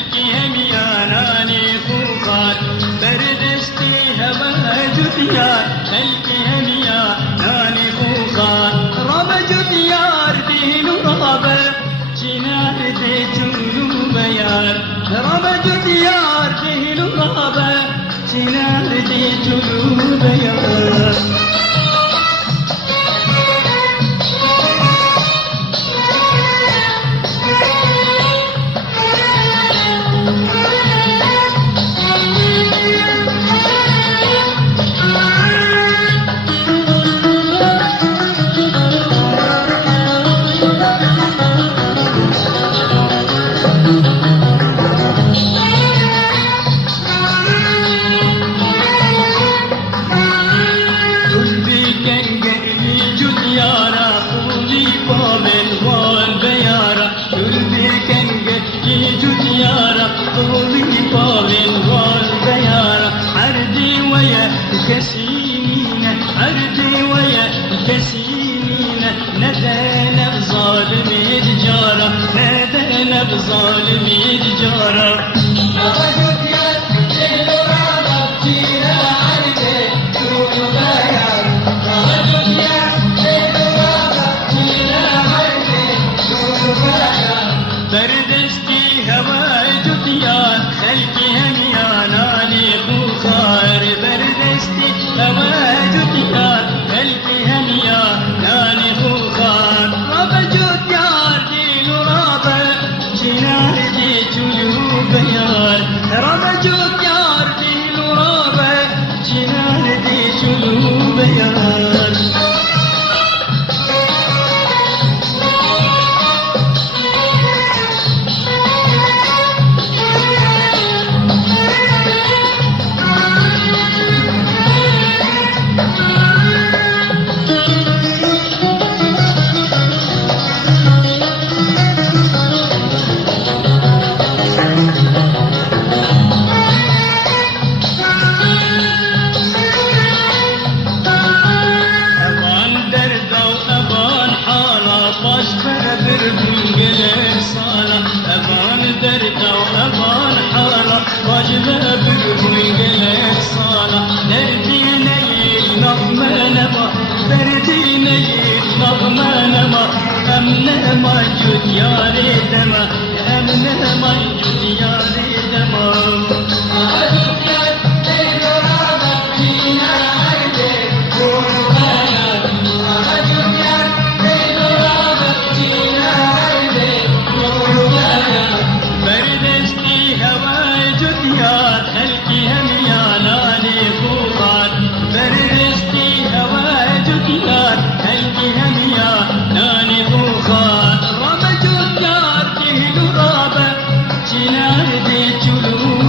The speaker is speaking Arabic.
خلقي هم ياناني خوخات بردستي هوا جوتيار خلقي هم ياناني خوخات رابا جوتيار دين رابا جنار دي جنوب يار رابا جوتيار دين رابا جنار دي جنوب يار عردي ويا كسينين ندانا بظالمي تجارة ندانا بظالمي تجارة رابا جوتيار دين رابا جينا عردي جنوب يار رابا جوتيار دين رابا جينا عردي جنوب يار بردستي هوا جوتيار خلقي هم ياناني خوخار بردستي هوا جوتيار خلقي هم ياناني خوخار رابا جوتيار دين رابا جنار دي جنوب يار رابا جوتيار دين رابا جنار دي جنوب يار أمنا ما جوتيار دما أمنا ما جوتيار دما جوتيار دين رابا جينا عردي جنوب يار جوتيار دين رابا جينا عردي جنوب يار بردستي هوا جوتيار خلقي هم ياناني خوخات بردستي هوا جوتيار خلقي هم ياناني خوخات رابا جوتيار دين رابا جنار دي جنوب